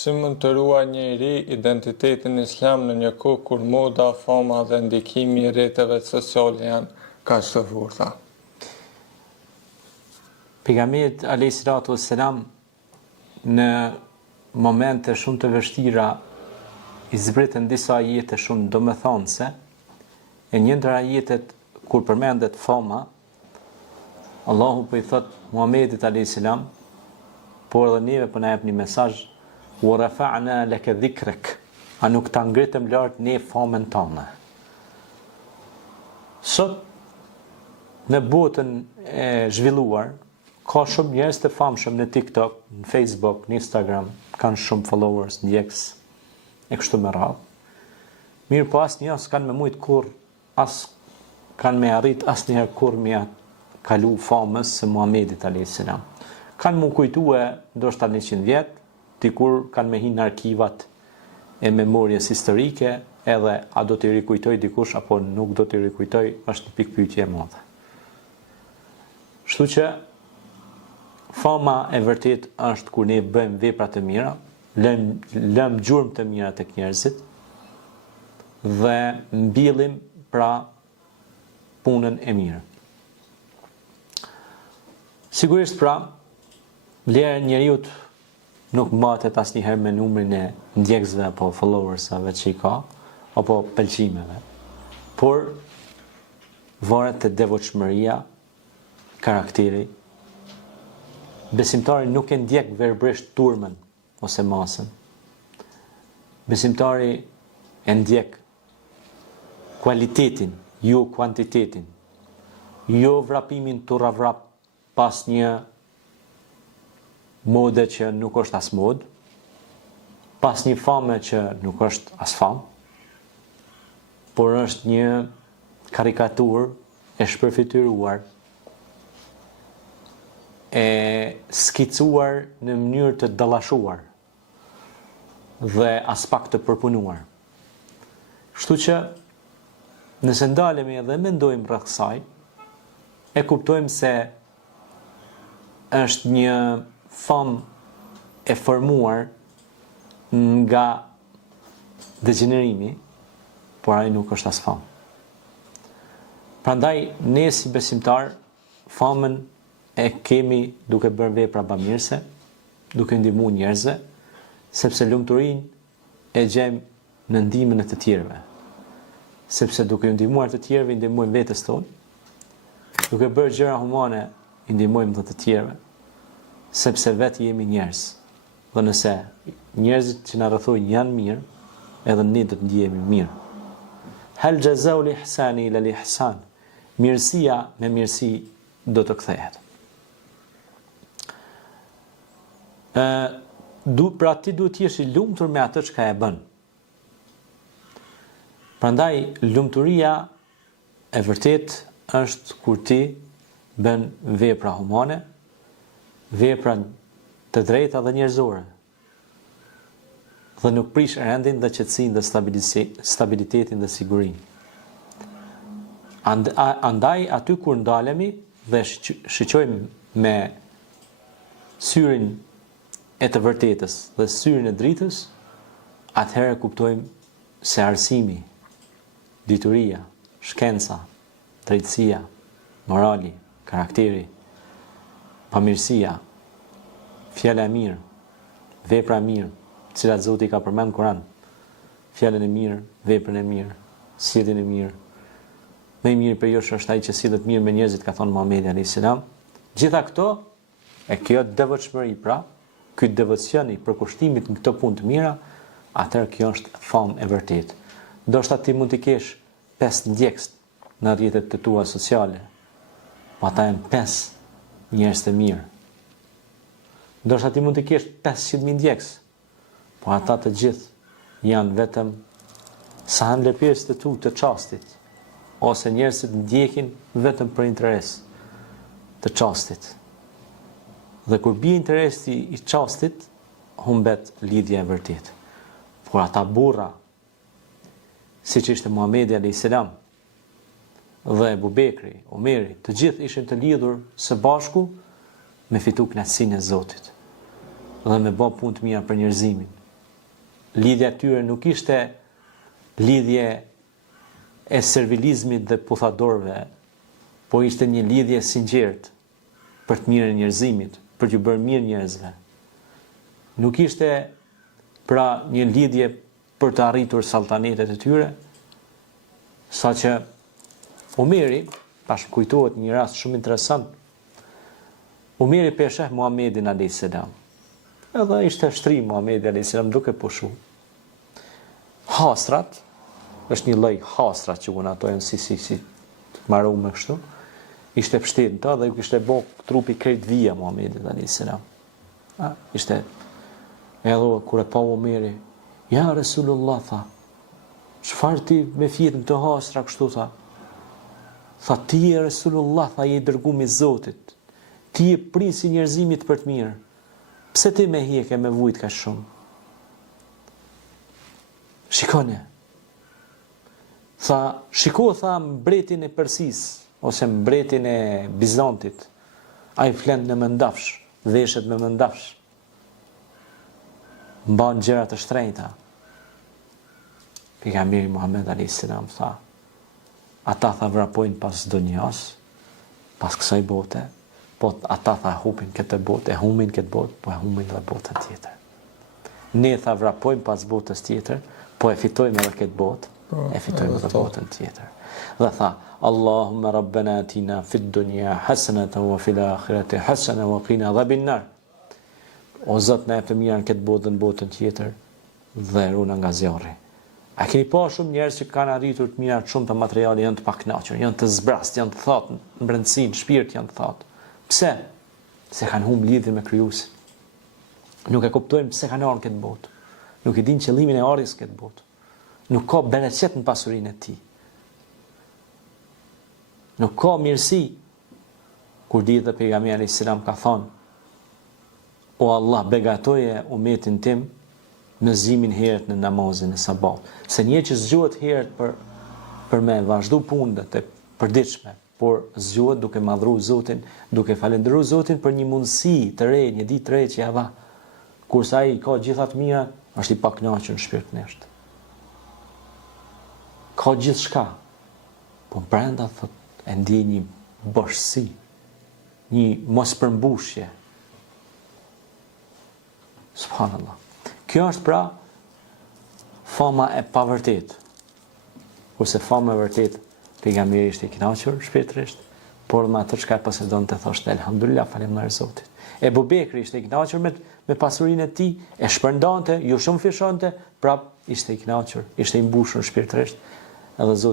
Si mund të ruaj njëri identitetin islam në një kohë kur moda, fama dhe ndikimi i rrjeteve sociale janë kaq të forta? Pejgamberi alayhis salatu wassalam në momente shumë të vështira i zbritën disa ajete shumë domethënëse. E një ndër ajetet kur përmendet fama, Allahu po i thot Muhamedit alayhis salam, por edhe neve po na jep një mesazh, wa rafa'na laka dhikrak, a nuk ta ngritëm lart ne famën tonë. Sot në botën e zhvilluar ka shumë njerëz të famshëm në TikTok, në Facebook, në Instagram, kanë shumë followers, ndjekës e kështu me radhë. Mirë po asnjë s'kan me mujt kur, as kanë me arrit asnjëherë kur me kalu famës së Muhamedit alayhis salam. Kanë mu kujtue ndoshta 100 vjet, dikur kanë me hinë në arkivat e memorjes historike, edhe a do t'i rikujtoj dikush apo nuk do t'i rikujtoj, është një pikë pyetje e madhe. Kështu që fama e vërtet është kur ne bëjmë vepra të mira, lëm gjurmë të mira tek njerëzit dhe mbjellim pra punën e mirë. Sigurisht pra, vlera e njeriut nuk mbatet asnjëherë me numrin e ndjekësve apo followersave që i ka, apo pëlqimeve. Por varet te devotshmëria, karakteri. Besimtari nuk e ndjek verbrisht turmën ose masën. Besimtari e ndjek kualitetin, jo kuantitetin. Jo vrapimin të vrap pas një mode që nuk është as mod, pas një fame që nuk është as fam, por është një karikatur e shpërfituar, e skicuar në mënyrë të dallashuar dhe as pak të përpunuar. Kështu që nëse ndalemi edhe mendojmë rreth kësaj, e kuptojmë se është një famë e formuar nga degenerimi, por ai nuk është as famë. Prandaj ne si besimtar famën e kemi duke bërë vepra bamirëse, duke ndihmuar njerëzve, sepse lumturinë e gjejmë në ndihmën e të tjerëve. Sepse duke ndihmuar të tjerëve ndihmojmë vetes tonë, duke bërë gjëra humane ndihmojmë dhe të tjerëve, sepse vetë jemi njerëz. Dhe nëse njerëzit që na rrethojnë janë mirë, edhe ne do të ndihemi mirë. Hal jazaa'u l-ihsani ila l-ihsan. Mirësia me mirësi do të kthehet. Pra ti duhet të jesh i lumtur me atë çka e bën. Prandaj lumturia e vërtet është kur ti bën vepra humane, vepra të drejta dhe njerëzore, dhe nuk prish rendin dhe qetësinë dhe stabilitetin dhe sigurinë. Andaj aty kur ndalemi dhe shiqojmë me syrin e të vërtetës dhe syrin e dritës, atëherë kuptojmë se arsimi, dituria, shkenca, drejtësia, morali, karakteri, pamirësia, fjala e mirë, vepra e mirë, cilat Zoti ka përmend në Kur'an, fjalën e mirë, veprën e mirë, sjelljen e mirë. Më i mirë për ju është ai që sillet mirë me njerëzit, ka thënë Muhamedi alayhis salam. Gjitha këto e kjo devotshmëri, pra, ky devocion i përkushtimit në këto punë të mira, atëherë kjo është famë e vërtetë. Ndoshta ti mund të kesh 5 ndjekës në rrjetet të tua sociale, po ata janë 5 njerëz të mirë. Ndoshta ti mund të kesh 500.000 ndjekës, po ata të gjithë janë vetëm sa lëpirës të tu të çastit, ose njerëzit ndjekin vetëm për interes të çastit. Dhe kur bie interesi i çastit, humbet lidhja e vërtetë. Por ata burra, siç ishte Muhamedi alayhis salam dhe Abu Bekri, Omeri, të gjithë ishin të lidhur së bashku me fitu kënaqësinë e Zotit dhe me bë punë të mira për njerëzimin. lidhja tyre nuk ishte lidhje e servilizmit dhe puthadorëve, po ishte një lidhje sinqert për të mirën e njerëzimit, për t'ju bërë mirë njerëzve. Nuk ishte pra një lidhje për të arritur saltanetet e tyre, saqë Omeri, tash kujtohet një rast shumë interesant. Omeri pesheh Muhamedin a.s. Edhe ishte shtri Muhamedi a.s. duke pushu. Hastrat, është një lloj hastrat që unatojnë si të marru me kështu, ishte pështet në ta dhe ju kishte bo trupi krejt vija Muhamedit a.s. Ishte edhe kur e pa Omeri, ja Resulullah, tha, çfarë ti me fjetën të hastra kështu, tha? Tha, ti e Resulullah, tha, je i dërguar i Zotit. Ti e prisi njerëzimit për të mirë. Pse ti me hieke me vujt ka shumë? Shikone. Tha, shiko, tha, mbretin e Persis, ose mbretin e Bizantit. Ai flen në mëndafsh, veshet me mëndafsh. Mban gjëra të shtrenjta. Pejgamberi Muhammed a.s. tha, ata tha vrapojnë pas dunjas, pas kësaj bote, po ata tha hupin këtë botë, e humbin këtë botë, po e humbin edhe botën tjetër. Ne tha vrapojmë pas botës tjetër, po e fitojmë edhe këtë botë, e fitojmë edhe botën tjetër. Dhe tha, Allahumma rabbana atina fid dunya hasanatan wa fil akhirati hasanatan wa qina adhaban nar. O Zot, na jep të mirën këtë botë dhe në botën tjetër dhe runa nga zjarri. A keni pa shumë njerëz që kanë arritur të mirat shumë të materiali, janë të pakënaqur, janë të zbrast, janë të thatë, në brendësinë, shpirt janë të thatë. Pse? Se kanë humbur lidhjen me Krijuesin. Nuk e kuptojnë pse kanë ardhur këtë botë. Nuk e dinë qëllimin e ardhjes këtë botë. Nuk ka bereqet në pasurinë e tij. Nuk ka mirësi. Kur dihet dhe pejgamberi selam ka thonë, o Allah, begatoje umetin tim në zimin herët në namazin e sabat. Se një që zgjohet herët për me vazhdu punët e përditshme, por zgjohet duke madhru Zotin, duke falendëruar Zotin për një mundësi të re, një ditë të re që ja dha. Kurse ai ka gjitha të mira, është i pakënaqur shpirtërisht. Ka gjithçka, po brenda thot e ndjen një bashësi, një mospërmbushje. Subhanallah. Kjo është pra fama e pavërtet. Kurse fama e vërtet, pejgamberi ishte i kënaqur shpirtërisht, por me atë çka posedonte thoshte elhamdulillah, faleminderit Zotit. Ebu Bekri ishte i kënaqur me pasurinë e tij, e shpërndante, jo shumë fishonte, prap ishte i kënaqur, ishte i mbushur shpirtërisht, edhe Zoti